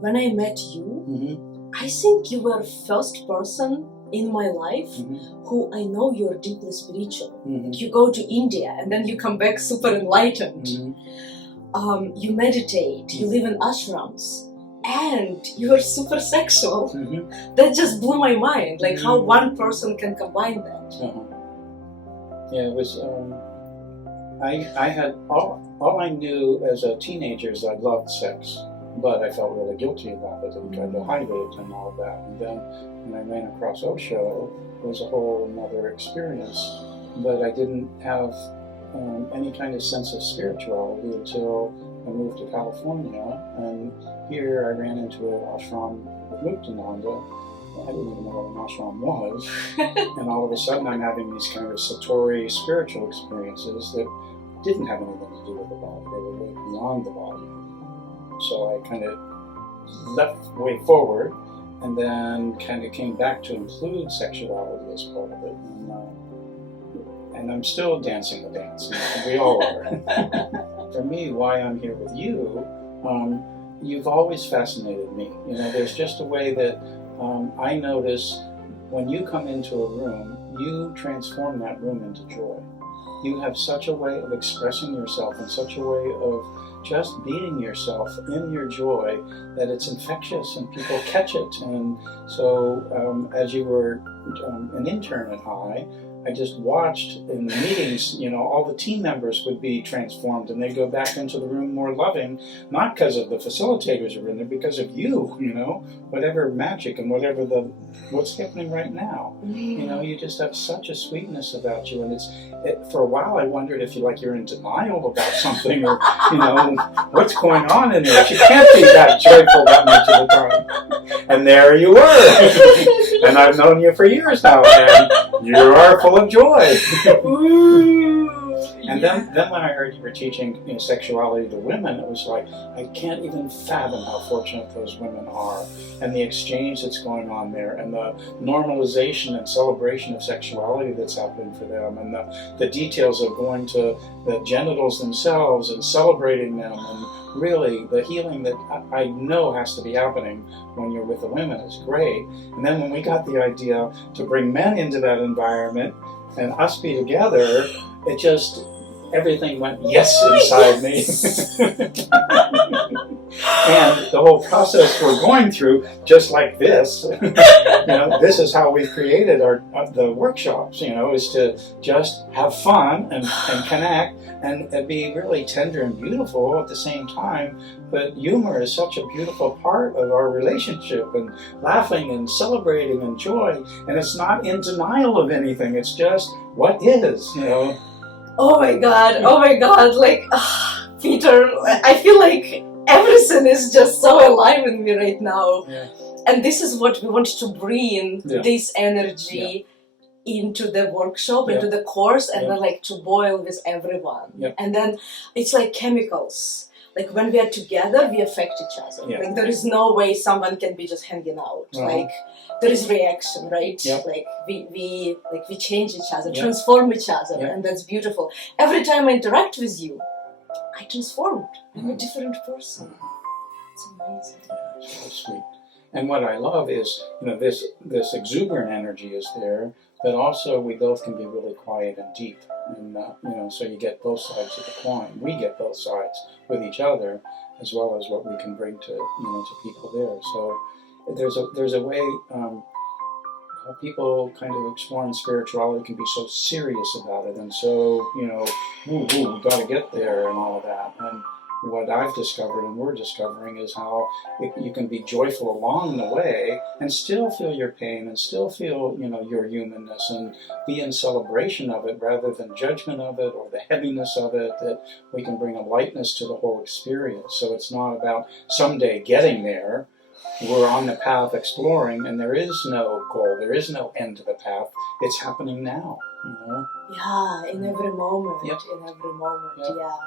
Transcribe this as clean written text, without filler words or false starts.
when I met you, I think you were first person in my life who I know you're deeply spiritual. You go to India and then you come back super enlightened. You meditate, you live in ashrams, and you are super sexual. That just blew my mind, like how one person can combine that. Yeah, it was, I had, all I knew as a teenager is I loved sex, but I felt really guilty about it and tried to hide it and all that. And then when I ran across Osho, it was a whole other experience, but I didn't have any kind of sense of spirituality until I moved to California. And here I ran into an ashram with Muktananda. I didn't even know what an ashram was. And all of a sudden I'm having these kind of satori spiritual experiences that didn't have anything to do with the body. They were way beyond the body. So I kind of left way forward and then kind of came back to include sexuality as part of it. And I'm still dancing the dance. We all are. For me, why I'm here with you, you've always fascinated me. You know, there's just a way that I notice when you come into a room, you transform that room into joy. You have such a way of expressing yourself and such a way of just being yourself in your joy that it's infectious and people catch it. And so as you were an intern at High, I just watched in the meetings, you know, all the team members would be transformed and they'd go back into the room more loving, not because of the facilitators were in there, because of you, you know, whatever magic and whatever what's happening right now. You know, you just have such a sweetness about you. And for a while I wondered if you're in denial about something or, you know, what's going on in there. You can't be that joyful that much of the time. And there you were. And I've known you for years now, and you are full of joy. And then when I heard you were teaching, you know, sexuality to women, it was like, I can't even fathom how fortunate those women are, and the exchange that's going on there, and the normalization and celebration of sexuality that's happening for them, and the details of going to the genitals themselves and celebrating them, and really the healing that I know has to be happening when you're with the women is great. And then when we got the idea to bring men into that environment and us be together, it just, everything went yes inside me. And the whole process we're going through, just like this, you know, this is how we've created the workshops, you know, is to just have fun and connect and be really tender and beautiful at the same time. But humor is such a beautiful part of our relationship, and laughing and celebrating and joy, and it's not in denial of anything, it's just what is, you know. Oh my god, like, Peter, I feel like everything is just so alive in me right now. Yeah. And this is what we want to bring, this energy into the workshop, into the course, and then like to boil with everyone. And then it's like chemicals. Like when we are together, we affect each other. Like there is no way someone can be just hanging out. Like there is reaction, right? Like we change each other, transform each other, and that's beautiful. Every time I interact with you, I transformed. I'm a different person. It's amazing. It's so sweet. And what I love is, you know, this exuberant energy is there, but also we both can be really quiet and deep. And, you know, so you get both sides of the coin. We get both sides with each other, as well as what we can bring to, you know, to people there. So there's a way people kind of exploring spirituality can be so serious about it and so, you know, we got to get there and all of that. And what I've discovered and we're discovering is how you can be joyful along the way and still feel your pain and still feel, you know, your humanness and be in celebration of it rather than judgment of it or the heaviness of it, that we can bring a lightness to the whole experience. So it's not about someday getting there. We're on the path exploring, and there is no goal, there is no end to the path. It's happening now, you know? Yeah, in every moment, in every moment, yeah.